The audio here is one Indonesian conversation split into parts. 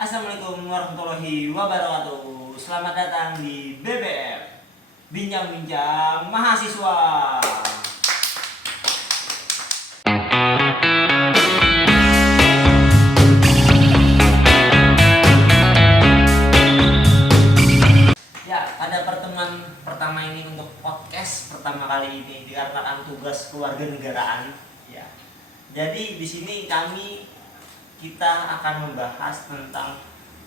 Assalamualaikum warahmatullahi wabarakatuh. Selamat datang di BBM, Bincang-bincang Mahasiswa. Ya, pada pertemuan pertama ini untuk podcast pertama kali ini dikarenakan tugas kewarganegaraan. Ya, jadi di sini kita akan membahas tentang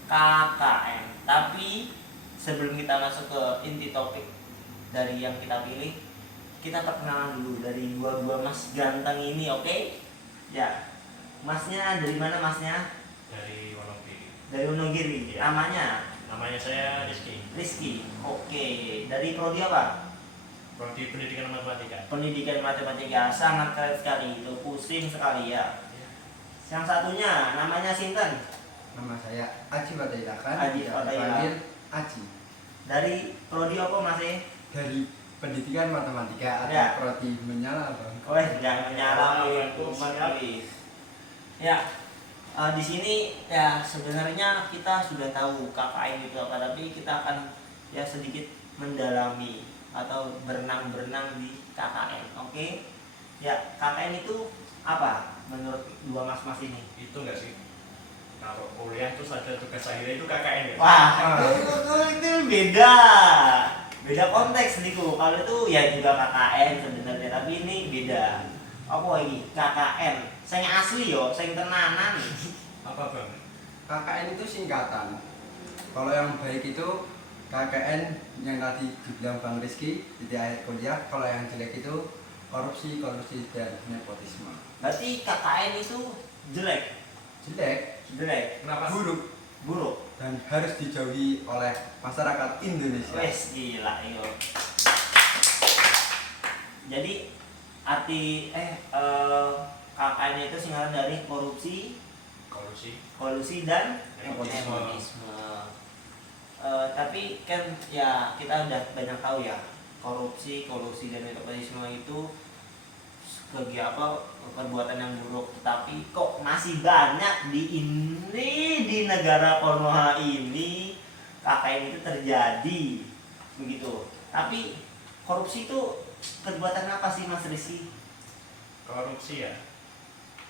KKN. Tapi sebelum kita masuk ke inti topik dari yang kita pilih, kita perkenalan dulu dari dua mas ganteng ini, oke? Ya, masnya dari mana masnya? Dari Wonogiri. Dari Wonogiri. Ya. Namanya saya Rizky. Rizky. Oke. Dari prodi apa? Prodi Pendidikan Matematika. Pendidikan Matematika. Sangat keren sekali. Itu pusing sekali ya. Yang satunya namanya Sinten. Nama saya Aji Fatailakan. Aji Fatailah. Panggil Aji. Dari prodi apa Mas? Dari Pendidikan Matematika atau Ya. prodi menyala, Bang. Oh, jangan menyalami itu. Ya. Di sini ya sebenarnya kita sudah tahu KKN itu apa, tapi kita akan ya sedikit mendalami atau berenang-berenang di KKN. Oke? Ya, KKN itu apa menurut dua mas-mas ini? Itu enggak sih? Kalau kuliah terus ada tugas akhirnya itu KKN ya? Wah, itu beda. Beda konteks niku. Kalau itu ya juga KKN sebenarnya, tapi ini beda. Apa ini? KKN. Sing asli yo, sing tenanan. Apa Bang? KKN itu singkatan. Kalau yang baik itu KKN yang tadi dibilang Bang Rizky di akhir kuliah. Kalau yang jelek itu korupsi, kolusi, dan nepotisme. Berarti KKN itu jelek. Jelek, Kenapa? Buruk. dan harus dijauhi oleh masyarakat Indonesia. Wes gila iyo. Jadi arti KKN itu singkatan dari korupsi, kolusi dan nepotisme. Tapi kan ya kita udah banyak tahu ya, korupsi, kolusi dan nepotisme itu perbuatan yang buruk, tapi kok masih banyak di negara Konoha ini KKN itu terjadi begitu. Tapi korupsi itu perbuatan apa sih Mas Rizky? Korupsi ya?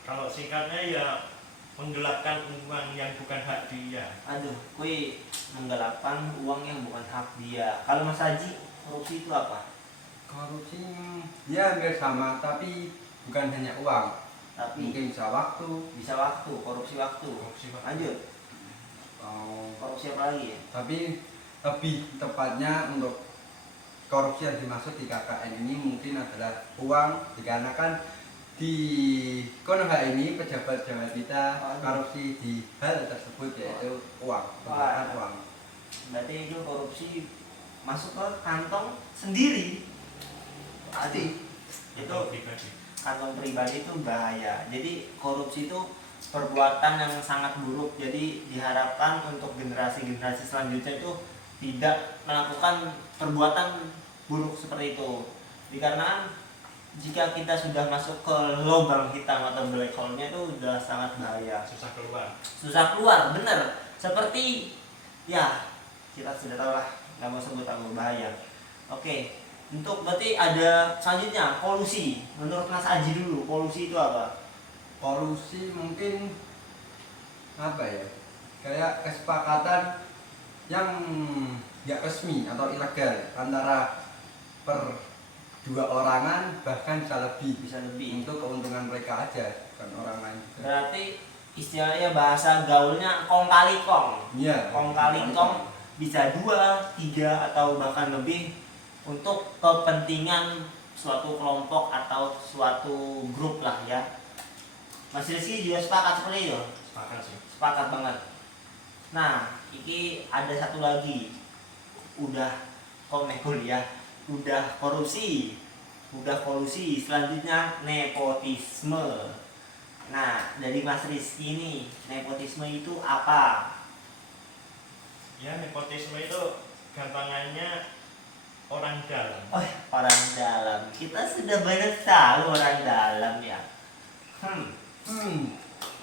Kalau singkatnya ya menggelapkan uang yang bukan hak dia. Aduh, kui menggelapkan uang yang bukan hak dia. Kalau Mas Haji, korupsi itu apa? Korupsi ya hampir sama, tapi bukan hanya uang. Tapi Mungkin bisa waktu. korupsi waktu. Lanjut. Korupsi apa lagi ya? Tapi lebih tepatnya untuk korupsi yang dimaksud di KKN ini mungkin adalah uang, dikarenakan di Konoha ini pejabat kita korupsi di hal tersebut, yaitu uang, penggunaan uang. Berarti itu korupsi masuk ke kantong sendiri. Pasti itu pribadi. kantong pribadi itu bahaya. Jadi korupsi itu perbuatan yang sangat buruk. Jadi diharapkan untuk generasi-generasi selanjutnya itu tidak melakukan perbuatan buruk seperti itu. Dikarenakan jika kita sudah masuk ke lubang hitam atau black hole-nya itu sudah sangat bahaya. Susah keluar, bener. Seperti ya kita sudah tahu lah, nggak mau sebut aku, bahaya. Oke, untuk berarti ada selanjutnya kolusi. Menurut Mas Aji dulu, kolusi itu apa? Kolusi mungkin apa ya? Kayak kesepakatan yang nggak resmi atau ilegal antara dua orangan, bahkan bisa lebih untuk keuntungan mereka aja, bukan orang lain. Berarti istilahnya bahasa gaulnya kong kali kong. Iya. Kong kali kong bisa 2, 3 atau bahkan lebih untuk kepentingan suatu kelompok atau suatu grup lah ya. Mas Rizky juga sepakat seperti itu? Sepakat sih. Sepakat banget. Nah, ini ada satu lagi. Udah kuliah, udah korupsi, udah kolusi, selanjutnya nepotisme. Nah, dari Mas Rizky ini, nepotisme itu apa? Ya, nepotisme itu gampangannya orang dalam. Oh, orang dalam. Kita sudah banyak tahu orang dalam ya.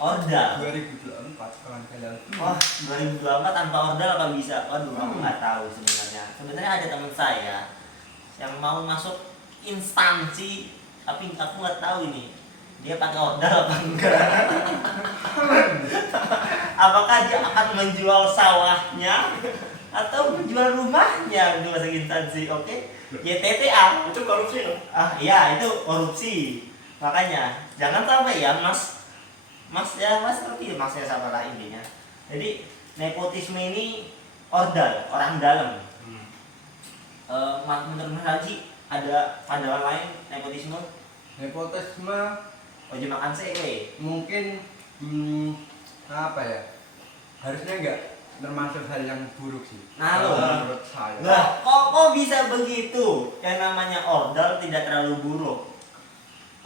Ordal. 2024 kawan kalian. Wah, 2024 tanpa ordal apa bisa? Waduh, aku nggak tahu sebenarnya. Sebenarnya ada teman saya yang mau masuk instansi, tapi aku nggak tahu ini dia pakai ordal apa enggak. Apakah dia akan menjual sawahnya atau menjual rumahnya untuk masuk instansi? Oke, YTTA. Itu korupsi loh. Ah iya, itu korupsi. Makanya jangan sampai ya Mas ya Mas ngerti maksudnya sama lah intinya. Jadi nepotisme ini ordal, orang dalam. Menurut Mas Haji ada pandangan lain nepotisme? Nepotisme Ojo makan sih, mungkin apa ya? Harusnya enggak termasuk hal yang buruk sih. Nah, kalau loh. menurut saya. Lah, kok bisa begitu? Yang namanya ordal tidak terlalu buruk.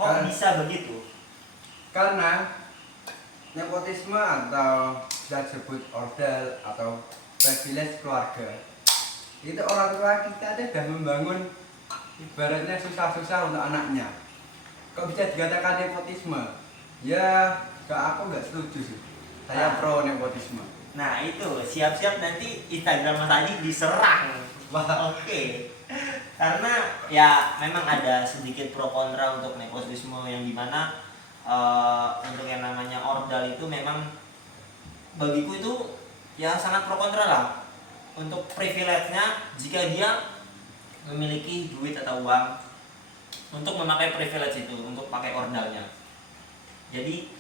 Kok bisa begitu? Karena nepotisme atau kita sebut ordal atau privilege keluarga, itu orang tua kita ada sudah membangun ibaratnya susah-susah untuk anaknya. Kok bisa dikatakan nepotisme? Ya, aku nggak setuju sih. Saya Nah. pro nepotisme. Nah itu, siap-siap nanti Instagram Mas Haji diserang. Wah. Oke. Karena ya memang ada sedikit pro kontra untuk nepotisme yang dimana untuk yang namanya ordal itu memang bagiku itu ya sangat pro kontra lah. Untuk privilege-nya jika dia memiliki duit atau uang untuk memakai privilege itu, untuk pakai ordalnya. Jadi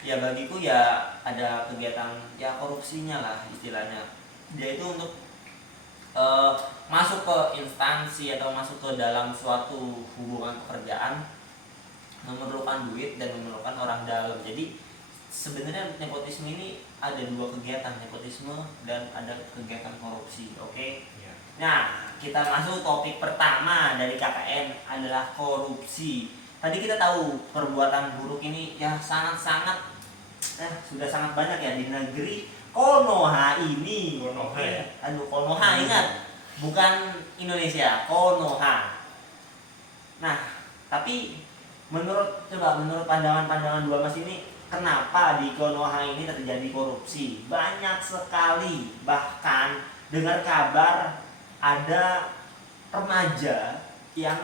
ya bagiku ya ada kegiatan ya korupsinya lah istilahnya. Dia itu untuk masuk ke instansi atau masuk ke dalam suatu hubungan pekerjaan memerlukan duit dan memerlukan orang dalam. Jadi sebenarnya nepotisme ini ada dua kegiatan, nepotisme dan ada kegiatan korupsi. Oke. Ya. Nah, kita masuk topik pertama dari KKN adalah korupsi. Tadi kita tahu perbuatan buruk ini ya sangat-sangat sudah sangat banyak ya di negeri Konoha ini. Konoha Oke. ya. Aduh, Konoha ingat, bukan Indonesia, Konoha. Nah, tapi menurut pandangan-pandangan dua Mas ini, kenapa di Konoha ini terjadi korupsi? Banyak sekali, bahkan dengar kabar ada remaja yang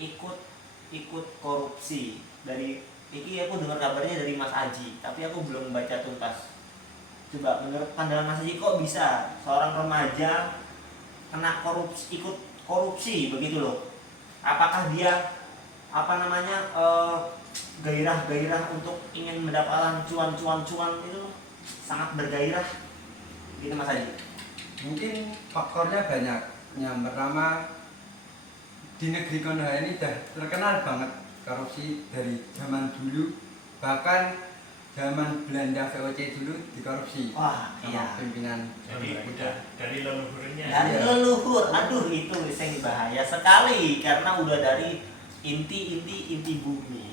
ikut korupsi. Dari ini aku dengar kabarnya dari Mas Aji, tapi aku belum baca tuntas. Coba menurut pandangan Mas Aji, kok bisa seorang remaja kena korupsi, ikut korupsi begitu loh? Apakah dia gairah untuk ingin mendapatkan cuan itu sangat bergairah gitu Mas Aji? Mungkin faktornya banyak. Yang pertama, di negeri Konoha ini sudah terkenal banget korupsi dari zaman dulu, bahkan zaman Belanda VOC dulu dikorupsi Wah, sama iya. pimpinan Jadi Belanda. udah dari leluhurnya. Dari Iya. leluhur, aduh itu yang bahaya sekali karena udah dari inti bumi.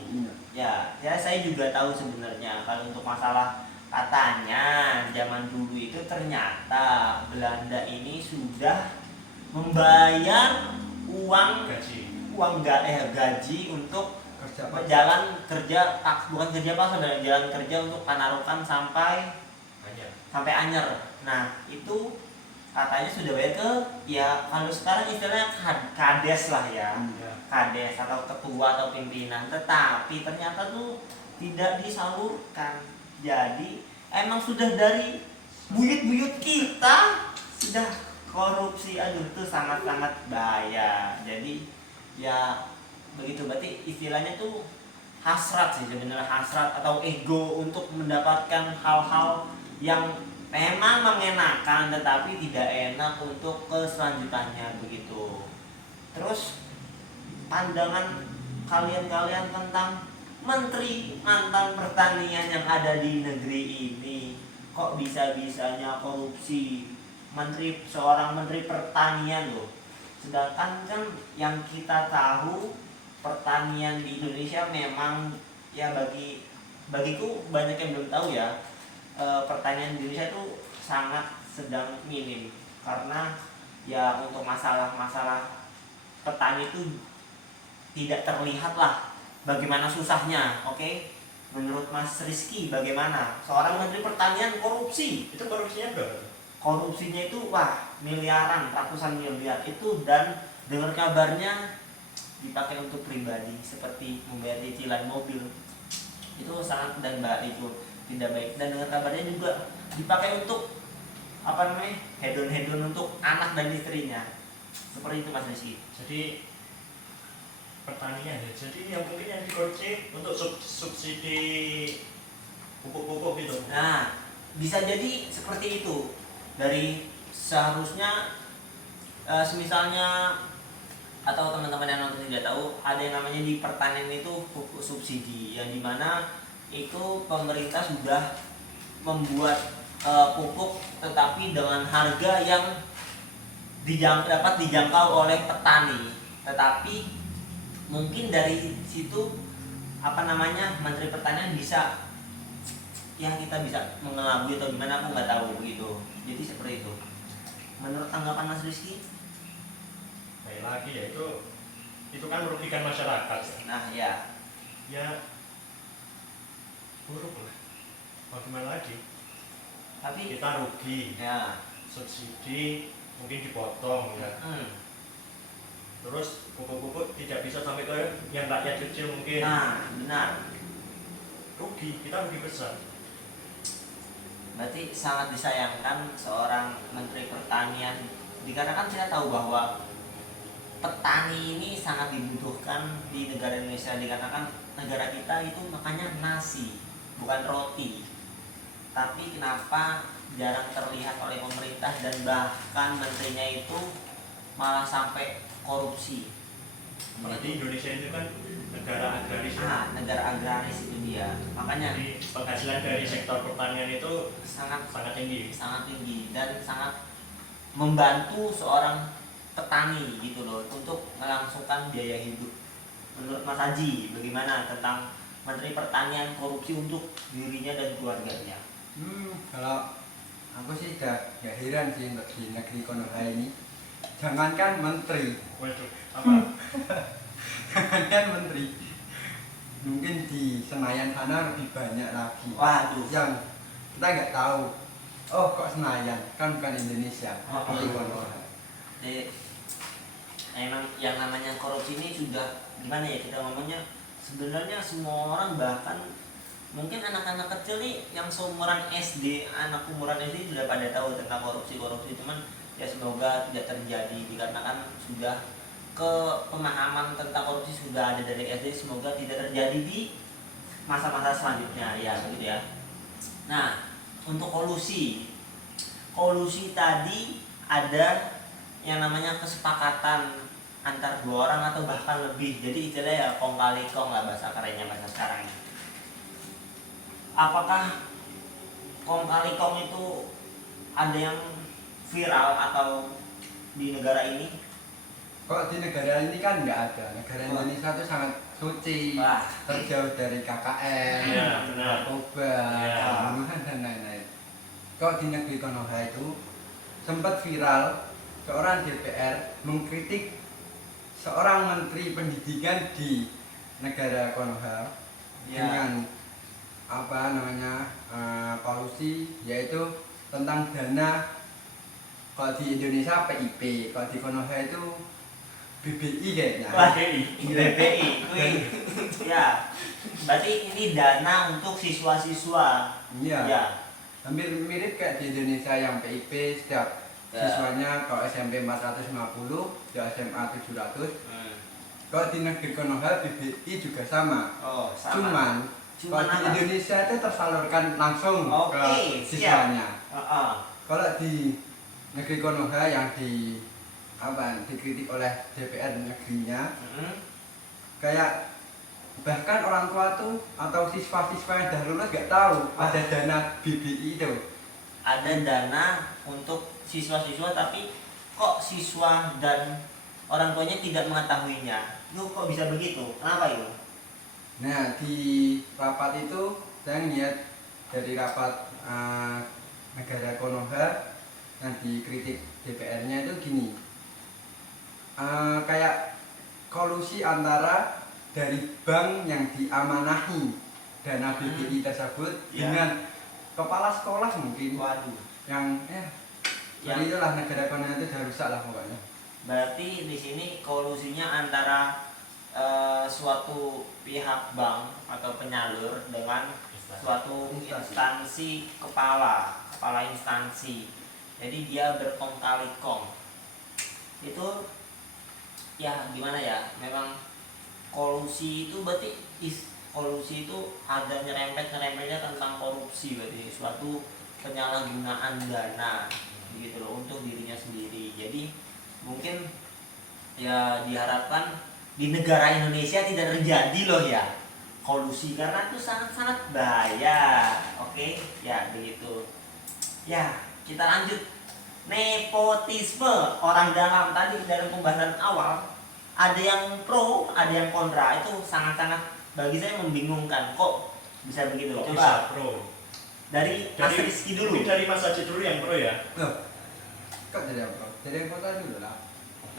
Iya. Ya saya juga tahu sebenarnya kalau untuk masalah katanya zaman dulu itu ternyata Belanda ini sudah membayar gaji untuk Kerja paksa. jalan kerja bukan kerja paksa, dan jalan kerja untuk Panarukan sampai Anyer. Nah itu katanya sudah bayar ke ya kalau sekarang istilahnya kades lah ya, Ya. kades atau ketua atau pimpinan, tetapi ternyata tuh tidak disalurkan. Jadi emang sudah dari buyut-buyut kita sudah korupsi. Aduh itu sangat-sangat bahaya. Jadi ya begitu, berarti istilahnya tuh hasrat sih sebenarnya, hasrat atau ego untuk mendapatkan hal-hal yang memang mengenakan tetapi tidak enak untuk keselanjutannya begitu. Terus pandangan kalian tentang menteri mantan pertanian yang ada di negeri ini, kok bisa-bisanya korupsi? Seorang menteri pertanian loh, sedangkan kan yang kita tahu pertanian di Indonesia memang ya bagiku banyak yang belum tahu ya, pertanian di Indonesia itu sangat sedang minim karena ya untuk masalah petani itu tidak terlihat lah bagaimana susahnya. Oke, Menurut Mas Rizky bagaimana? Seorang Menteri Pertanian korupsi. Itu korupsinya berapa? Korupsinya itu wah miliaran, ratusan miliar itu, dan dengar kabarnya dipakai untuk pribadi seperti membayar cicilan mobil. Itu sangat dan itu tidak baik, dan dengar kabarnya juga dipakai untuk apa namanya? Hedon-hedon untuk anak dan istrinya. Seperti itu Mas Rizky. Jadi pertanian ya. Jadi yang mungkin yang dikorupsi untuk subsidi pupuk-pupuk gitu. Nah, bisa jadi seperti itu. Dari seharusnya semisalnya atau teman-teman yang nonton tidak tahu, ada yang namanya di pertanian itu pupuk subsidi, yang dimana itu pemerintah sudah membuat pupuk tetapi dengan harga yang dapat dijangkau oleh petani. Tetapi mungkin dari situ apa namanya, Menteri Pertanian bisa, ya kita bisa mengelabui atau gimana, aku nggak tahu begitu. Jadi seperti itu. Menurut tanggapan Mas Rizky? Baik lagi ya, itu kan merugikan masyarakat ya. Nah ya, Ya buruk lah. Mau gimana lagi? tapi Kita rugi, ya, subsidi mungkin dipotong ya. Terus pupuk-pupuk tidak bisa sampai ke yang rakyat kecil mungkin. nah benar. Rugi, kita rugi besar. Berarti sangat disayangkan seorang Menteri Pertanian, dikarenakan kita tahu bahwa petani ini sangat dibutuhkan di negara Indonesia, dikarenakan negara kita itu makanya nasi bukan roti. Tapi kenapa jarang terlihat oleh pemerintah, dan bahkan menterinya itu malah sampai korupsi. Berarti Indonesia itu kan negara agraris ya. Negara agraris itu dia. Makanya Jadi penghasilan dari sektor pertanian itu sangat tinggi. dan sangat membantu seorang petani gitu loh untuk melangsungkan biaya hidup. Menurut Mas Haji, bagaimana tentang Menteri Pertanian korupsi untuk dirinya dan keluarganya? Kalau aku sih gak heran sih untuk di negeri Konoha ini. Jangankan menteri, Waduh, apa? jangankan menteri, mungkin di Senayan sana lebih banyak lagi. Waduh. Yang kita nggak tahu. Oh kok Senayan, kan bukan Indonesia, Oh. di Konoha. Jadi, emang yang namanya korupsi ini sudah gimana ya kita ngomongnya, sebenarnya semua orang, bahkan mungkin anak-anak kecil nih yang seumuran SD, anak umuran SD sudah pada tahu tentang korupsi, cuman ya semoga tidak terjadi, dikarenakan sudah pemahaman tentang korupsi sudah ada dari SD, semoga tidak terjadi di masa-masa selanjutnya ya begitu ya. Nah, untuk kolusi tadi ada yang namanya kesepakatan antar dua orang atau bahkan lebih, jadi istilahnya ya kong kali kong lah bahasa kerennya, bahasa sekarang. Apakah kong kali kong itu ada yang viral atau di negara ini? Kok di negara ini kan nggak ada. Negara Indonesia itu sangat suci, Wah, terjauh dari KKN, Iya, benar. narkoba, Iya. pembunuhan dan lain-lain. Kok di negeri Konoha itu sempat viral seorang DPR mengkritik seorang menteri pendidikan di negara Konoha dengan apa namanya polusi, yaitu tentang dana. Kalau di Indonesia PIP, kalau di Konoha itu BBI kayaknya. Wah, BPI, ya. Berarti ini dana untuk siswa-siswa. Iya. Ya. Hampir mirip kayak di Indonesia yang PIP, setiap siswanya kalau SMP 450, di SMA 700. Kalau di negeri Konoha BBI juga sama. Oh, sama. Cuman kalau di apa? Indonesia itu tersalurkan langsung Oke, ke siap. siswanya. Kalau di negeri Konoha yang dikritik oleh DPR negerinya, kayak bahkan orang tua tuh atau siswa-siswa yang dah lulus gak tahu ada dana BBI itu. Ada dana untuk siswa-siswa, tapi kok siswa dan orang tuanya tidak mengetahuinya. Itu kok bisa begitu? Kenapa itu? Nah, di rapat itu saya lihat dari rapat negara Konoha yang dikritik DPR-nya itu gini, kayak kolusi antara dari bank yang diamanahi dana BPI tersebut Ya. dengan kepala sekolah mungkin Waduh. yang Yang- jadi itulah negara ekonomi itu udah rusak lah pokoknya. Berarti di sini kolusinya antara suatu pihak bank atau penyalur dengan suatu instansi kepala instansi. Jadi dia berkong kali kong. Itu ya gimana ya? Memang kolusi itu berarti kolusi itu ada nyerempetnya tentang korupsi, berarti suatu penyalahgunaan dana gitu loh untuk dirinya sendiri. Jadi mungkin ya diharapkan di negara Indonesia tidak terjadi loh ya kolusi, karena itu sangat-sangat bahaya. Oke, ya begitu. Ya, kita lanjut. Nepotisme orang dalam, tadi dalam pembahasan awal ada yang pro, ada yang kontra. Itu sangat-sangat bagi saya membingungkan. Kok bisa begitu? Kok Coba bisa pro? dari Mas Rizky dulu. Mungkin dari Mas Haji dulu yang pro ya. Loh, kok jadi apa? Jadi yang kota dulu lah.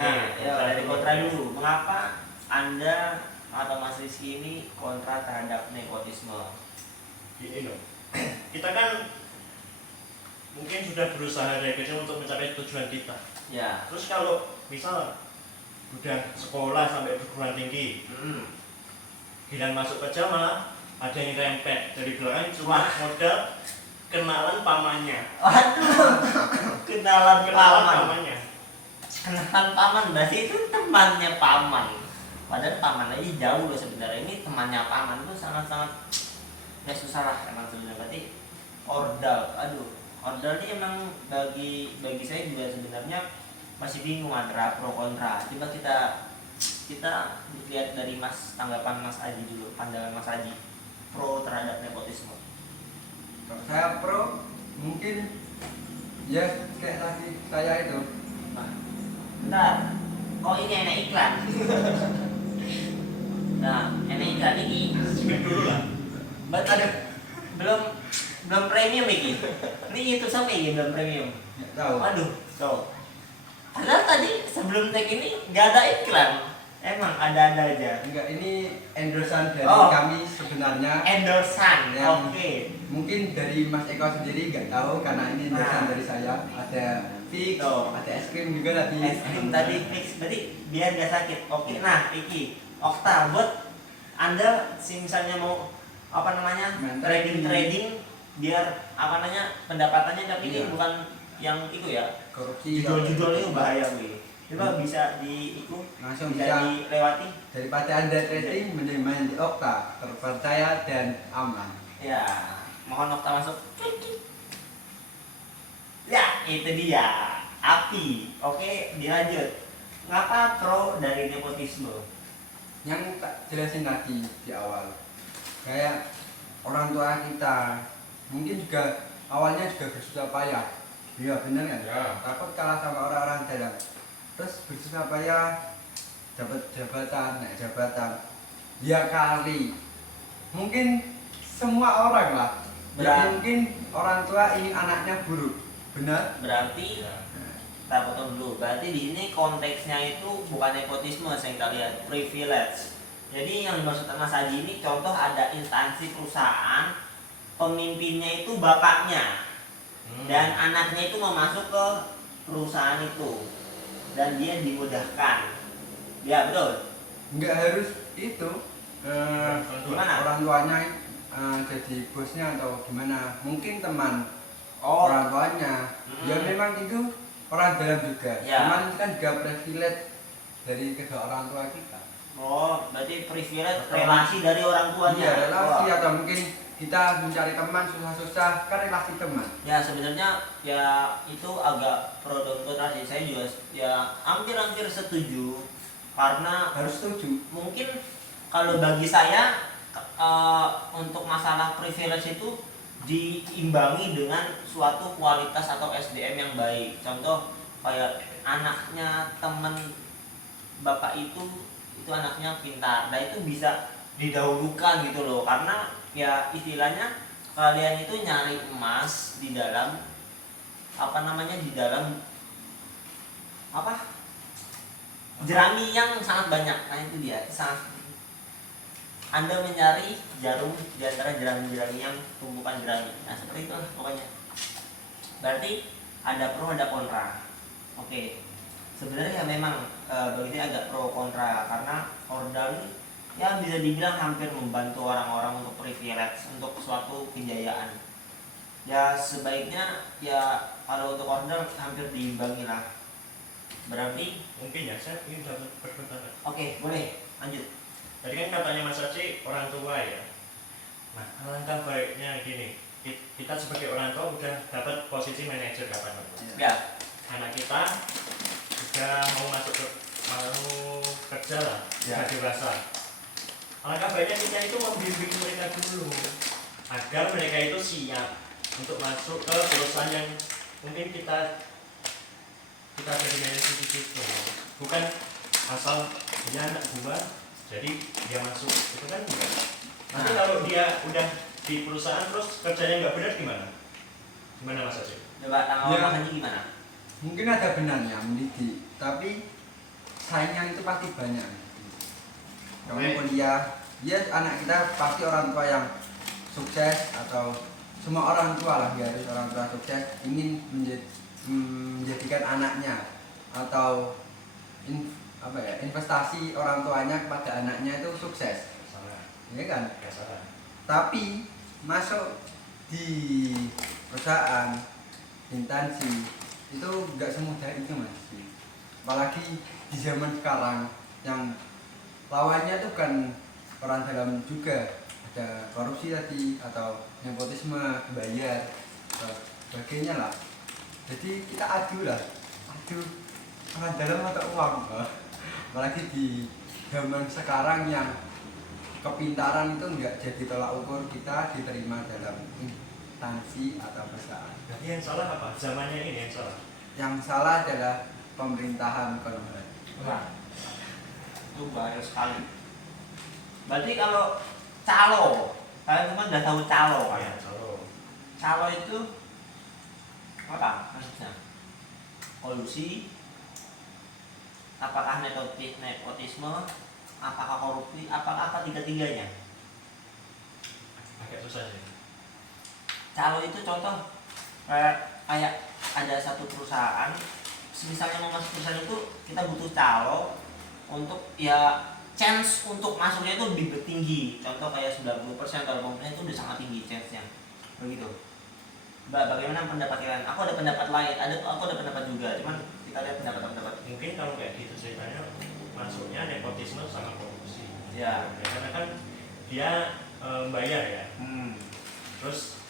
Nah, ya dari kontra dulu. Mengapa Anda atau Mas Rizky ini kontra terhadap nepotisme? Gini loh. Kita kan mungkin sudah berusaha dari kecil untuk mencapai tujuan kita. Ya. Terus kalau misal udah sekolah sampai perguruan tinggi, giliran masuk kerja malah ada yang rempet dari belakang cuma modal kenalan pamannya. Waduh, kenalan paman. pamannya. Kenalan paman berarti itu temannya paman. Padahal paman aja jauh loh sebenarnya. Ini temannya paman itu sangat-sangat ya susah lah emang sebenarnya. Berarti ordal, aduh, ordal ini emang bagi saya juga sebenarnya masih bingung antara pro kontra. Coba kita lihat dari tanggapan Mas Aji dulu, pandangan Mas Aji pro terhadap nepotisme. Kalau saya pro, mungkin ya kayak tadi saya itu. Nah, bentar, kok ini enak iklan? Nah, enak iklan ini. Skip dulu lah. Berarti belum premium ini. Ini itu sama ini belum premium. Nggak tahu. Waduh, tuh. Padahal tadi sebelum tag ini nggak ada iklan. Emang ada aja. Enggak, ini endorsean dari Oh. kami sebenarnya. Endorsan. Yang Oke. Mungkin dari Mas Eko sendiri nggak tahu karena ini endorsean Nah. dari saya. Ada fix, Tuh. ada es krim juga tadi. Es krim tadi fix, berarti biar nggak sakit. Oke, nah iki Okta buat Anda misalnya mau apa namanya Main trading biar apa namanya pendapatannya, tapi ini Iya. bukan yang itu ya. Korupsi. Judul-judul itu bahaya gue. Coba bisa Langsung bisa bisa. dilewati. Daripada Anda trading, mending main di Okta, terpercaya dan aman. Ya, mohon Okta masuk. Ya, itu dia. Api. Oke, dilanjut. Ngapa pro dari nepotisme? Yang tak jelasin tadi di awal, kayak orang tua kita mungkin juga awalnya juga bersusah payah. Iya bener kan? Ya. Takut kalah sama orang-orang dalam. Terus bersusah payah dapat jabatan, naik jabatan. Ya kali mungkin semua orang lah. Ya, mungkin orang tua ingin anaknya buruk. Benar? Berarti kita potong dulu. Berarti di sini konteksnya itu bukan nepotisme, yang kita lihat privilege. Jadi yang dimaksud Mas Haji ini contoh ada instansi perusahaan, pemimpinnya itu bapaknya dan anaknya itu mau masuk ke perusahaan itu dan dia dimudahkan. Ya betul. Enggak harus itu. Gimana? Orang tuanya jadi bosnya atau gimana? Mungkin teman Oh, orang tuanya. Ya memang itu orang dalam juga. Ya. Cuman itu kan juga privilege dari kedua orang tua kita. oh, berarti privilege relasi dari orang tuanya. Iya, relasi Oh. atau mungkin kita mencari teman susah-susah kan relasi teman. Ya sebenarnya ya itu agak pro dan kontra sih. Saya juga ya hampir setuju karena Harus setuju. mungkin kalau bagi saya untuk masalah privilege itu diimbangi dengan suatu kualitas atau SDM yang baik. Contoh kayak anaknya temen bapak itu anaknya pintar, nah itu bisa didahulukan gitu loh, karena ya istilahnya kalian itu nyari emas di dalam apa namanya, di dalam apa jerami yang sangat banyak. Nah itu dia sangat Anda mencari jarum di antara jerami-jerami yang tumpukan jerami. Nah seperti itu lah pokoknya. Berarti ada pro ada kontra. Oke. Sebenarnya memang bagi saya agak pro kontra karena ordal ini ya bisa dibilang hampir membantu orang-orang untuk privilege, untuk suatu kejayaan. Ya sebaiknya ya kalau untuk ordal hampir diimbangi lah. Berarti Mungkin ya, saya ingin dapat berpendapat. oke, boleh lanjut. Tadi kan katanya Mas Aceh orang tua ya. Nah, alangkah baiknya gini, kita sebagai orang tua udah dapat posisi manajer kapan? Ya. Anak kita udah mau kerja lah, Ya. sudah dewasa. Alangkah baiknya kita itu membimbing mereka dulu agar mereka itu siap untuk masuk ke perusahaan yang mungkin kita jadi manajer di situ. Bukan asal dia anak buah jadi dia masuk, itu kan enggak. Nanti kalau dia udah di perusahaan terus kerjanya nggak benar gimana Mas Aceh? Coba tanggapan Ya. Mas Haji gimana? Mungkin ada benarnya mendidik, tapi saingan itu pasti banyak. Kamu Oke. kuliah, ya anak kita pasti orang tua yang sukses, atau semua orang tua lah, ya harus orang tua sukses ingin menjadikan anaknya atau investasi orang tuanya kepada anaknya itu sukses, Salah, ya kan? nggak salah. Tapi masuk di perusahaan instansi itu nggak semudah itu mas, apalagi di zaman sekarang yang lawannya itu kan orang dalam juga, ada korupsi tadi atau nepotisme, bayar sebagainya lah. Jadi kita adu orang dalam atau uang, apalagi di zaman sekarang yang kepintaran itu enggak jadi tolak ukur kita diterima dalam instansi atau perusahaan. Berarti yang salah apa? Zamannya ini yang salah. Yang salah adalah pemerintahan kolonial. Wah, itu bahaya sekali. Berarti kalau calo, kalian semua udah tahu calo kan? Ya, salah. Calo itu apa maksudnya? Kolusi, apakah nepotisme, apakah korupsi, apakah apa tiga-tiganya? Agak susah sih. Calo itu contoh kayak ada satu perusahaan, misalnya mau masuk perusahaan itu kita butuh calo untuk ya chance untuk masuknya itu lebih tinggi. Contoh kayak 90% atau 80% itu udah sangat tinggi chance-nya. Begitu. Bagaimana pendapat kalian? Aku ada pendapat lain, aku ada pendapat juga, cuman kita lihat pendapat. Mungkin kalau kayak gitu ceritanya masuknya nepotisme sama korupsi. Ya. Karena kan dia bayar ya. Terus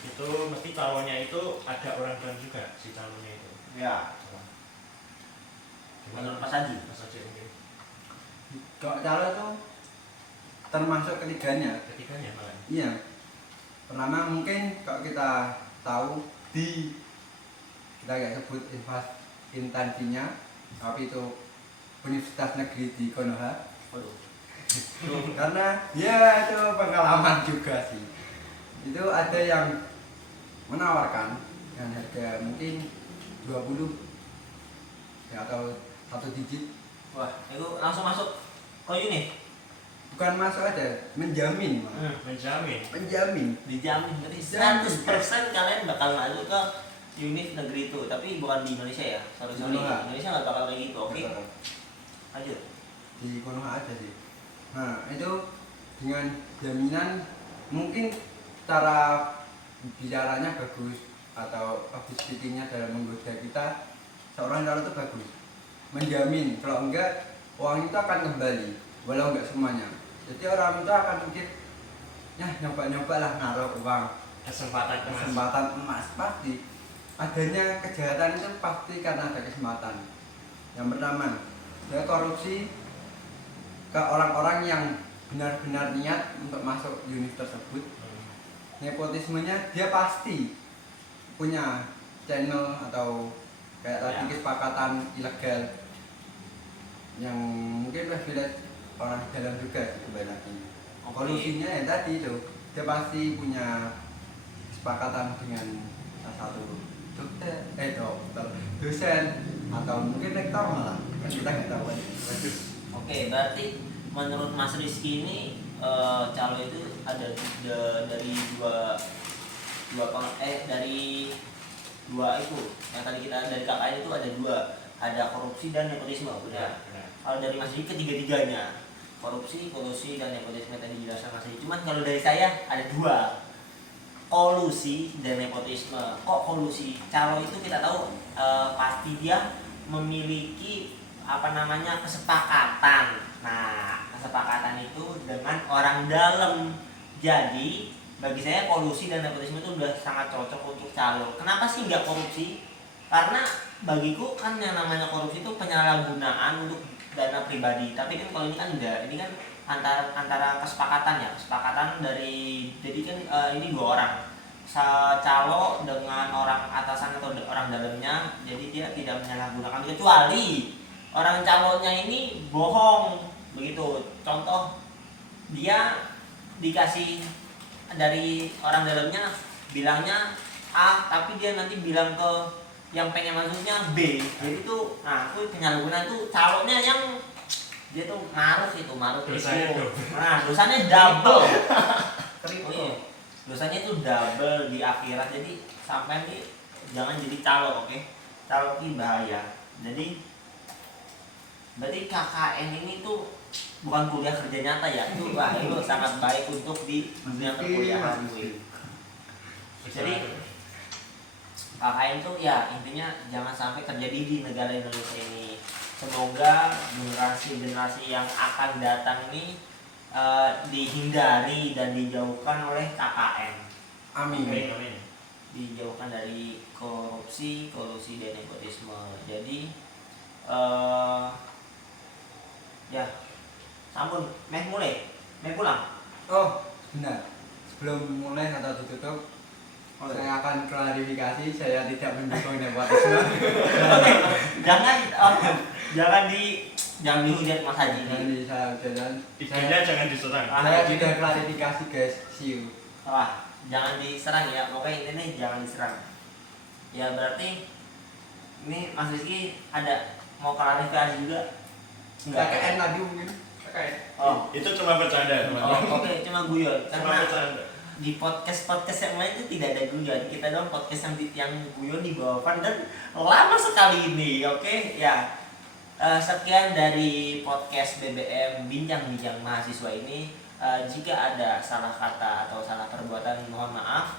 itu mesti calonnya itu ada orang tua juga si calonnya itu. Ya. Menurut Mas Haji? Mas Aceh mungkin. Kalau calo itu termasuk ketiganya. Ketiganya malah. Iya. Pertama mungkin kalau kita tahu di kita nggak sebut instansinya, tapi itu Universitas Negeri di Konoha. Waduh. Karena ya itu pengalaman juga sih. Itu ada yang menawarkan dengan harga mungkin 20 ya, atau 1 digit. Wah, itu langsung masuk ke unit. Bukan masuk aja, menjamin. Menjamin. Menjamin. Dijamin, berarti 100% kalian bakal masuk ke unit negeri itu, tapi bukan di Indonesia ya. Sorry, Konoha. Indonesia nggak bakal kayak gitu. Oke, lanjut. Di Konoha aja sih. Nah itu dengan jaminan mungkin cara bicaranya bagus atau public speakingnya dalam menggoda kita, seorang calon itu bagus, menjamin kalau enggak uang itu akan kembali walau enggak semuanya. Jadi orang itu akan mikir ya nyoba lah naruh uang, kesempatan emas. Pasti adanya kejahatan itu pasti karena ada kesempatan. Yang pertama, ya korupsi ke orang-orang yang benar-benar niat untuk masuk unit tersebut. Nepotismenya dia pasti punya channel atau kayak tadi kesepakatan ilegal yang mungkin privilege orang dalam juga sih kebanyakan. Kolusinya ya tadi itu dia pasti punya kesepakatan dengan salah satu dokter, dosen atau mungkin rektor malah, kan kita nggak tahu kan. Oke, berarti menurut Mas Rizky ini calo itu ada dari dari dua itu yang tadi kita dari KKN itu ada dua, ada korupsi dan nepotisme udah. Kalau dari Mas Diki ketiga-tiganya korupsi, kolusi dan nepotisme tadi dijelaskan Mas Diki. Cuman kalau dari saya ada dua, kolusi dan nepotisme. Kok kolusi? Calo itu kita tahu pasti dia memiliki kesepakatan. Nah, kesepakatan itu dengan orang dalam. Jadi bagi saya kolusi dan nepotisme itu udah sangat cocok untuk calo. Kenapa sih nggak korupsi? Karena bagiku kan yang namanya korupsi itu penyalahgunaan untuk dana pribadi. Tapi kan kalau ini kan enggak. Ini kan antara kesepakatan ya, kesepakatan dari, jadi kan ini dua orang, calo dengan orang atasan atau orang dalamnya. Jadi dia tidak menyalahgunakan kecuali orang calonnya ini bohong begitu. Contoh, dia dikasih dari orang dalamnya bilangnya A, tapi dia nanti bilang ke yang pengen masuknya B. Jadi tuh, nah itu penyalahgunaan tuh calonnya yang dia tuh maruk itu. Nah, dosanya double. Oh, iya. Dosanya itu double di akhirat. Jadi sampai nih jangan jadi calo, oke? Calo ini bahaya. Jadi berarti KKN ini tuh bukan kuliah kerja nyata ya, itu sangat baik untuk di dunia perkuliahan gue. Jadi KKN itu ya intinya jangan sampai terjadi di negara Indonesia ini. Semoga generasi yang akan datang ini dihindari dan dijauhkan oleh KKN. Amin. Dijauhkan dari korupsi, kolusi dan nepotisme. Jadi ya sampun, mulai pulang. Oh, benar. Sebelum mulai atau ditutup, saya akan klarifikasi, saya tidak mendukung nepotisme. Oke, jangan dihujat Mas Haji. Nanti saya udah IG-nya jangan diserang. saya sudah klarifikasi guys, see you. Wah, jangan diserang ya, pokoknya ini jangan diserang. Ya berarti ini Mas Rizky ada mau klarifikasi juga? KKN lagi mungkin. Oh, Itu cuma bercanda, teman-teman. oke, cuma guyon. Cuma Karena bercanda. di podcast yang lain itu tidak ada guyon. Kita dong podcast yang guyon dibawakan dan lama sekali ini, oke? Ya, sekian dari podcast BBM Bincang-Bincang Mahasiswa ini. Jika ada salah kata atau salah perbuatan, mohon maaf.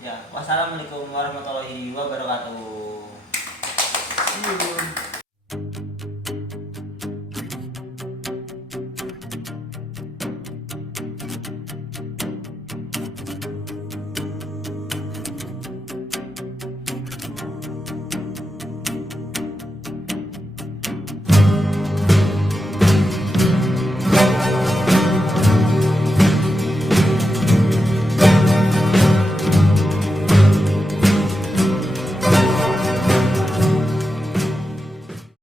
Ya, wassalamualaikum warahmatullahi wabarakatuh. See you.